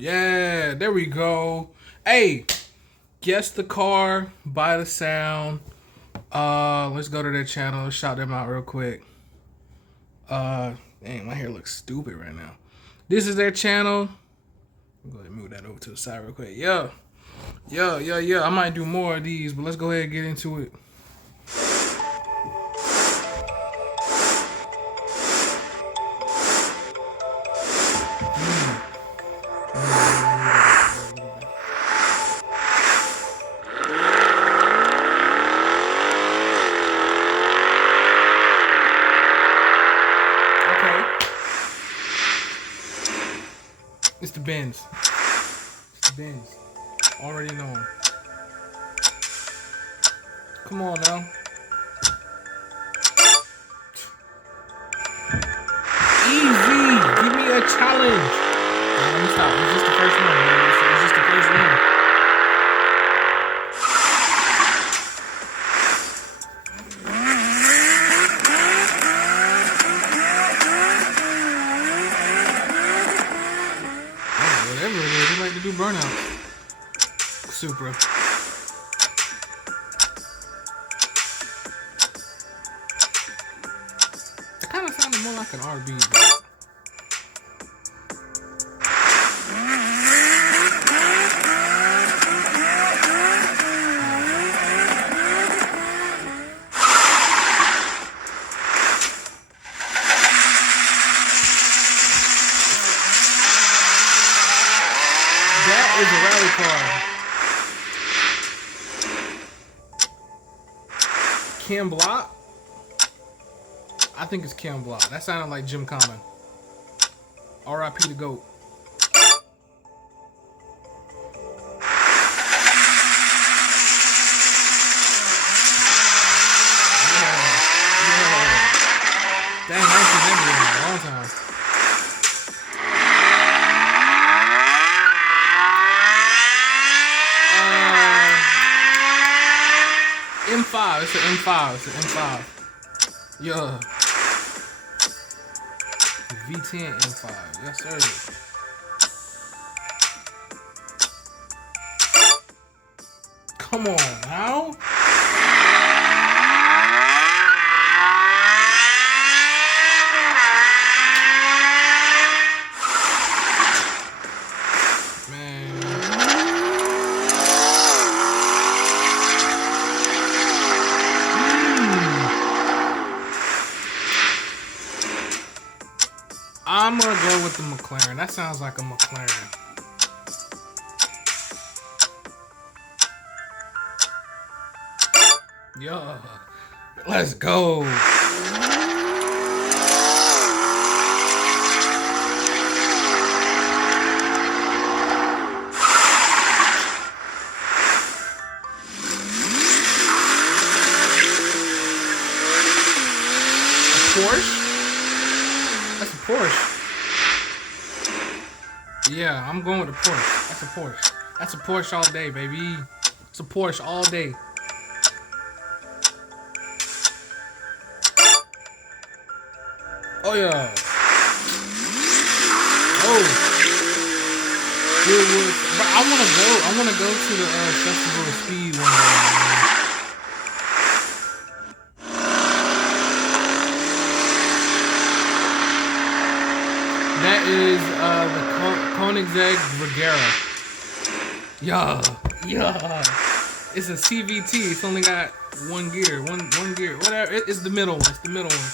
Yeah, there we go. Hey, guess the car by the sound. Let's go to their channel. Let's shout them out real quick. Dang, my hair looks stupid right now. This is their channel. I'm gonna move that over to the side real quick. Yeah. I might do more of these, but let's go ahead and get into it. It's the Benz. It's the Benz. Already know him. Come on now. Easy. Give me a challenge. Let me stop. It's just the first one, man. It's just the first one. Whatever it is, you like to do burnout. Supra. It kind of sounded more like an RB. That is a rally car. Ken Block? I think it's Ken Block. That sounded like Jim Common. R.I.P. the GOAT. Dang, I ain't seen that in a long time. M5. It's an M5. It's an M5. Yeah. V10 M5. Yes, sir. Come on now. I'm gonna go with the McLaren. That sounds like a McLaren. Yeah. Let's go. Porsche? That's a Porsche. Yeah, I'm going with a Porsche. That's a Porsche. That's a Porsche all day, baby. It's a Porsche all day. Oh yeah. Oh. Goodwood. But I wanna go to the Festival of Speed one day. That is the Koenigsegg Regera. Yeah. It's a CVT. It's only got one gear, one gear. Whatever. It's the middle one. It's the middle one.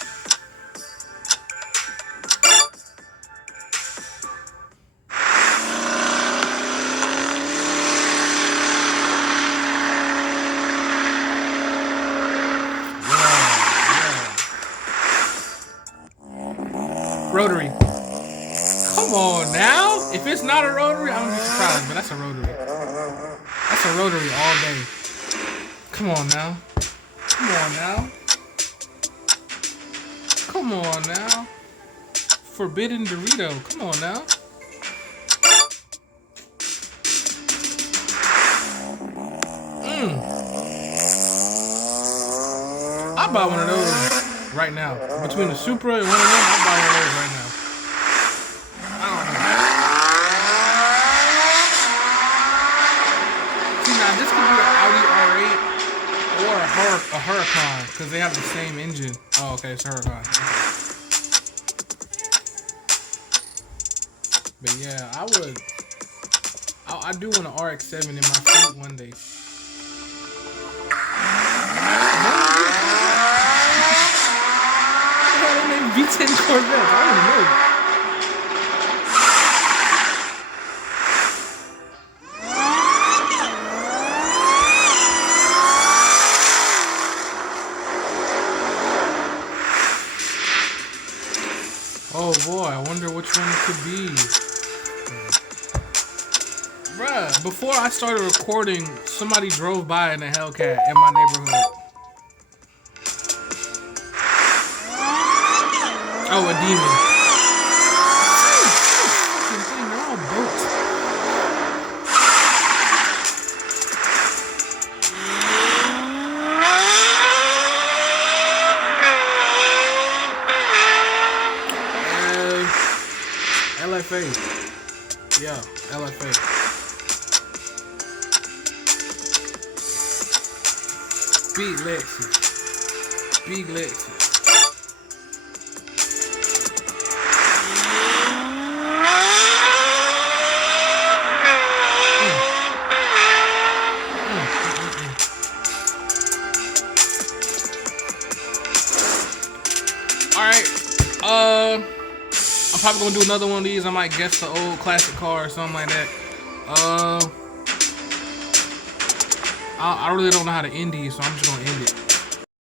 Yeah. Rotary. Come on now. If it's not a rotary, I'm gonna be surprised, but that's a rotary. That's a rotary all day. Come on now. Come on now. Come on now. Forbidden Dorito. Come on now. I'll buy one of those right now. Between the Supra and one of them, I'll buy one of those right now. I don't know. Huracan, because they have the same engine. Oh, okay, it's a Huracan. But yeah, I do want an RX-7 in my fleet one day. They named V10 Corvettes. I don't know. Oh boy, I wonder which one it could be. Bruh, before I started recording, somebody drove by in a Hellcat in my neighborhood. Oh, a demon. They're all boats. LFA. Yeah, LFA. Big Lexus. Big Lexus. Alright. I'm probably gonna do another one of these. I might guess the old classic car or something like that. I really don't know how to end these, so I'm just gonna end it.